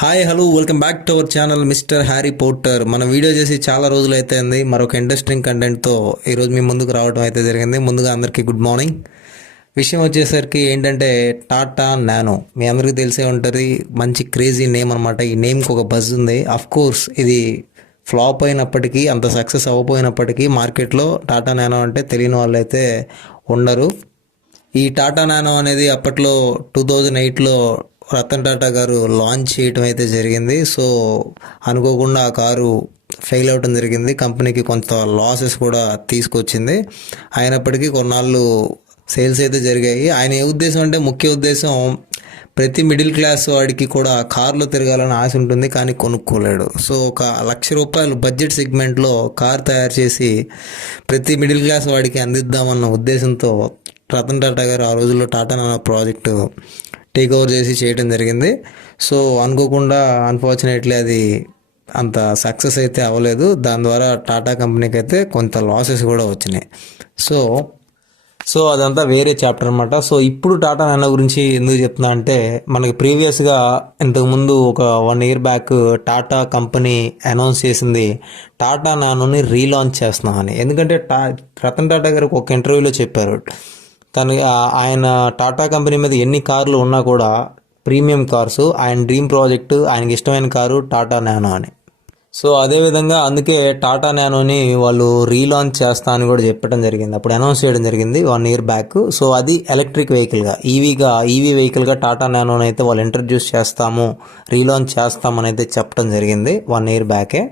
Hi hello welcome back to our channel mister Harry Potter. మన video చేసి చాలా రోజులు అయిపోయింది. మరొక ఇంట్రెస్టింగ్ కంటెంట్తో ఈరోజు మీ ముందుకు రావడం అయితే జరిగింది. ముందుగా అందరికీ గుడ్ మార్నింగ్. విషయం వచ్చేసరికి ఏంటంటే టాటా నానో మీ అందరికీ తెలిసే ఉంటుంది. మంచి క్రేజీ నేమ్ అనమాట. ఈ నేమ్కి ఒక బజ్ ఉంది. అఫ్ కోర్స్ ఇది ఫ్లాప్ అయినప్పటికీ, అంత సక్సెస్ అవ్వపోయినప్పటికీ మార్కెట్లో టాటా నానో అంటే తెలియని వాళ్ళు అయితే ఉండరు. ఈ టాటా నానో అనేది అప్పట్లో 2008లో రతన్ టాటా గారు లాంచ్ చేయటం అయితే జరిగింది. సో అనుకోకుండా ఆ కారు ఫెయిల్ అవటం జరిగింది. కంపెనీకి కొంత లాసెస్ కూడా తీసుకొచ్చింది. అయినప్పటికీ కొన్నాళ్ళు సేల్స్ అయితే జరిగాయి. ఆయన ఏ ఉద్దేశం అంటే, ముఖ్య ఉద్దేశం ప్రతి మిడిల్ క్లాస్ వాడికి కూడా కార్లో తిరగాలని ఆశ ఉంటుంది, కానీ కొనుక్కోలేడు. సో ఒక ₹1,00,000 బడ్జెట్ సెగ్మెంట్లో కార్ తయారు చేసి ప్రతి మిడిల్ క్లాస్ వాడికి అందిద్దామన్న ఉద్దేశంతో రతన్ టాటా గారు ఆ రోజుల్లో Tata nano project take over చేసి చేయడం జరిగింది. సో అనుకోకుండా అన్ఫార్చునేట్లీ అది అంత సక్సెస్ అయితే అవ్వలేదు. దాని ద్వారా టాటా కంపెనీకి అయితే కొంత లాసెస్ కూడా వచ్చినాయి. సో అదంతా వేరే చాప్టర్ అనమాట. సో ఇప్పుడు టాటా నానో గురించి ఎందుకు చెప్తున్నా అంటే, మనకి ప్రీవియస్గా ఇంతకుముందు ఒక 1 year back Tata company announce చేసింది టాటా నానోని రీలాంచ్ చేస్తున్నామని. ఎందుకంటే రతన్ టాటా గారు ఒక ఇంటర్వ్యూలో చెప్పారు, ఆయన టాటా కంపెనీ మీద ఎన్ని కార్లు ఉన్నా కూడా ప్రీమియం కార్స్, ఆయన డ్రీమ్ ప్రాజెక్టు, ఆయనకి ఇష్టమైన కారు టాటా నానో అని. సో అదేవిధంగా అందుకే టాటా నానోని వాళ్ళు రీలాంచ్ చేస్తా అని కూడా చెప్పడం జరిగింది. అప్పుడు అనౌన్స్ చేయడం జరిగింది 1 year బ్యాక్. సో అది ఎలక్ట్రిక్ వెహికల్గా, ఈవీ వెహికల్గా టాటా నానోని అయితే వాళ్ళు ఇంట్రడ్యూస్ చేస్తాము, రీలాంచ్ చేస్తామని అయితే చెప్పడం జరిగింది 1 year బ్యాకే.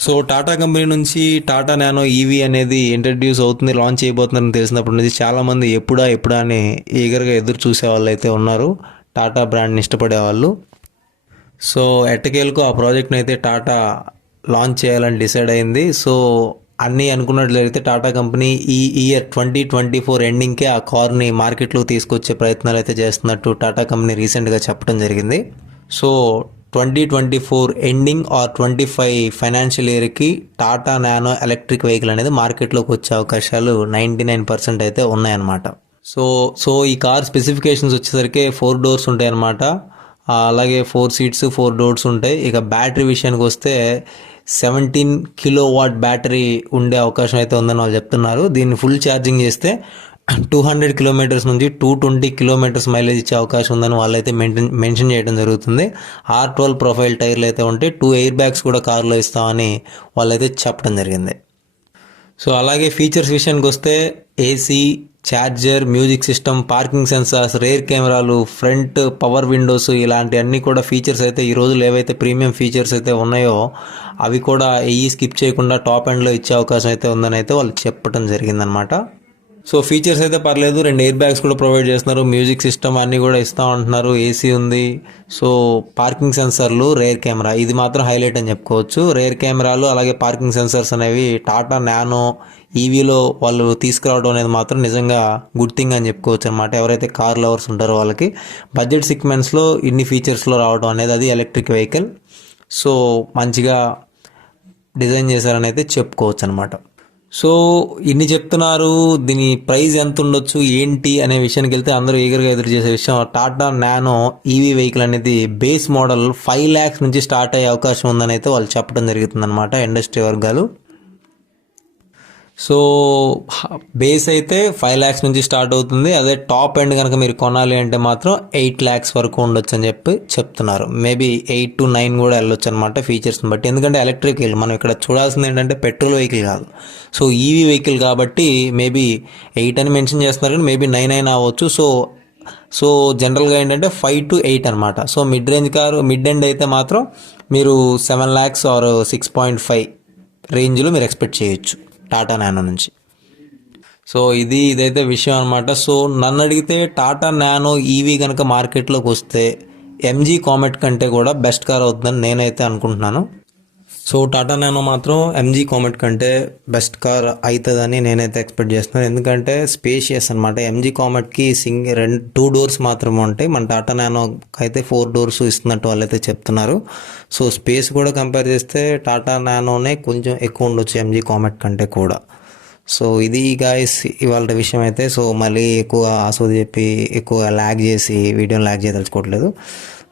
సో టాటా కంపెనీ నుంచి టాటా నానో ఈవీ అనేది ఇంట్రడ్యూస్ అవుతుంది, లాంచ్ చేయబోతుందని తెలిసినప్పటి నుంచి చాలామంది ఎప్పుడా అని ఈగర్గా ఎదురు చూసే వాళ్ళు అయితే ఉన్నారు, టాటా బ్రాండ్ని ఇష్టపడేవాళ్ళు. సో ఎట్టకేలకు ఆ ప్రాజెక్ట్ని అయితే టాటా లాంచ్ చేయాలని డిసైడ్ అయింది. సో అన్నీ అనుకున్నట్లు జరిగితే టాటా కంపెనీ ఈ ఇయర్ 2024 ఎండింగ్కే ఆ కార్ని మార్కెట్లోకి తీసుకొచ్చే ప్రయత్నాలు అయితే చేస్తున్నట్టు టాటా కంపెనీ రీసెంట్గా చెప్పడం జరిగింది. సో 2024 ఎండింగ్ ఆర్ 25 ఫైనాన్షియల్ ఇయర్కి టాటా నానో ఎలక్ట్రిక్ వెహికల్ అనేది మార్కెట్లోకి వచ్చే అవకాశాలు 99% అయితే ఉన్నాయన్నమాట. సో ఈ కార్ స్పెసిఫికేషన్స్ వచ్చేసరికి 4 doors ఉంటాయన్నమాట. అలాగే 4 seats 4 doors ఉంటాయి. ఇక బ్యాటరీ విషయానికి వస్తే 17 kilowatt బ్యాటరీ ఉండే అవకాశం అయితే ఉందని వాళ్ళు చెప్తున్నారు. దీన్ని ఫుల్ ఛార్జింగ్ చేస్తే 200 kilometers నుంచి 220 kilometers మైలేజ్ ఇచ్చే అవకాశం ఉందని వాళ్ళైతే మెన్షన్ చేయడం జరుగుతుంది. R12 ప్రొఫైల్ టైర్లు అయితే ఉంటే 2 air bags కూడా కార్లో ఇస్తామని వాళ్ళైతే చెప్పడం జరిగింది. సో అలాగే ఫీచర్స్ విషయానికి వస్తే AC, charger, music system, parking sensors, rare కెమెరాలు, ఫ్రంట్ పవర్ విండోస్, ఇలాంటివన్నీ కూడా ఫీచర్స్ అయితే ఈ రోజులు ఏవైతే ప్రీమియం ఫీచర్స్ అయితే ఉన్నాయో అవి కూడా స్కిప్ చేయకుండా టాప్ ఎండ్లో ఇచ్చే అవకాశం అయితే ఉందని అయితే వాళ్ళు చెప్పడం జరిగిందనమాట. సో ఫీచర్స్ అయితే పర్లేదు, 2 air bags కూడా ప్రొవైడ్ చేస్తున్నారు, మ్యూజిక్ సిస్టమ్ అన్నీ కూడా ఇస్తూ ఉంటున్నారు, ఏసీ ఉంది. సో పార్కింగ్ సెన్సర్లు, రేర్ కెమెరా, ఇది మాత్రం హైలైట్ అని చెప్పుకోవచ్చు. రేర్ కెమెరాలు అలాగే పార్కింగ్ సెన్సర్స్ అనేవి టాటా నానో ఈవీలో వాళ్ళు తీసుకురావడం అనేది మాత్రం నిజంగా గుడ్ థింగ్ అని చెప్పుకోవచ్చు అనమాట. ఎవరైతే కార్ లవర్స్ ఉంటారో వాళ్ళకి బడ్జెట్ సెగ్మెంట్స్లో ఇన్ని ఫీచర్స్లో రావడం అనేది, అది ఎలక్ట్రిక్ వెహికల్, సో మంచిగా డిజైన్ చేశారని అయితే చెప్పుకోవచ్చు అనమాట. సో ఇన్ని చెప్తున్నారు, దీని ప్రైస్ ఎంత ఉండొచ్చు ఏంటి అనే విషయానికి వెళ్తే అందరూ ఈగర్గా ఎదురు చేసే విషయం, టాటా నానో ఈవీ వెహికల్ అనేది బేస్ మోడల్ 5 lakhs నుంచి స్టార్ట్ అయ్యే అవకాశం ఉందని అయితే వాళ్ళు చెప్పడం జరుగుతుంది అనమాట ఇండస్ట్రీ వర్గాలు. సో బేస్ అయితే 5 lakhs నుంచి స్టార్ట్ అవుతుంది. అదే టాప్ ఎండ్ కనుక మీరు కొనాలి అంటే మాత్రం 8 lakhs వరకు ఉండొచ్చు అని చెప్తున్నారు. మేబీ 8 to 9 కూడా వెళ్ళొచ్చు అనమాట ఫీచర్స్ని బట్టి. ఎందుకంటే ఎలక్ట్రిక్ వెహికల్, మనం ఇక్కడ చూడాల్సింది ఏంటంటే పెట్రోల్ వెహికల్ కాదు, సో ఈవీ వెహికల్ కాబట్టి మేబీ 8 అని మెన్షన్ చేస్తున్నారు, కానీ మేబీ 9 అయినా అవ్వచ్చు. సో జనరల్గా ఏంటంటే 5 to 8 అనమాట. So mid range car, mid end అయితే మాత్రం మీరు 7 lakhs ఆర్ 6.5 రేంజ్లో మీరు ఎక్స్పెక్ట్ చేయొచ్చు టాటా నానో నుంచి. సో ఇదైతే విషయం అనమాట. సో నన్ను అడిగితే టాటా నానో ఈవీ కనుక మార్కెట్లోకి వస్తే ఎంజీ కామెట్ కంటే కూడా బెస్ట్ కార్ అవుతుందని నేనైతే అనుకుంటున్నాను. సో టాటా నానో మాత్రం ఎంజీ కామెట్ కంటే బెస్ట్ కార్ అవుతుందని నేనైతే ఎక్స్పెక్ట్ చేస్తున్నాను. ఎందుకంటే స్పేషియస్ అనమాట. ఎంజీ కామెట్కి 2 doors మాత్రమే ఉంటాయి, మన టాటా నానో అయితే 4 doors ఇస్తున్నట్టు వాళ్ళైతే చెప్తున్నారు. సో స్పేస్ కూడా కంపేర్ చేస్తే టాటా నానోనే కొంచెం ఎక్కువ ఉండొచ్చు ఎంజీ కామెట్ కంటే కూడా. సో ఇది గాయస్ ఇవాళ విషయం అయితే. సో మళ్ళీ ఎక్కువ ఆసోది చెప్పి ఎక్కువ ల్యాగ్ చేసి వీడియోని ల్యాగ్ చేయదలుచుకోవట్లేదు.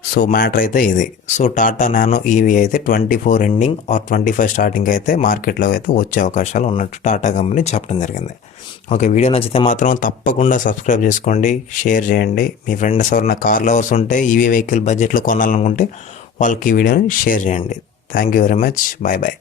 సో మ్యాటర్ అయితే ఇది. సో టాటా నానో ఈవీ అయితే 24 ఎండింగ్ ఆర్ 25 స్టార్టింగ్ అయితే మార్కెట్లో అయితే వచ్చే అవకాశాలు ఉన్నట్టు టాటా కంపెనీ చెప్పడం జరిగింది. ఓకే, వీడియో నచ్చితే మాత్రం తప్పకుండా సబ్స్క్రైబ్ చేసుకోండి, షేర్ చేయండి. మీ ఫ్రెండ్స్ ఎవరైనా కార్ లవర్స్ ఉంటే ఈవీ వెహికల్ బడ్జెట్లో కొనాలనుకుంటే వాళ్ళకి ఈ వీడియోని షేర్ చేయండి. Thank you very much. Bye bye.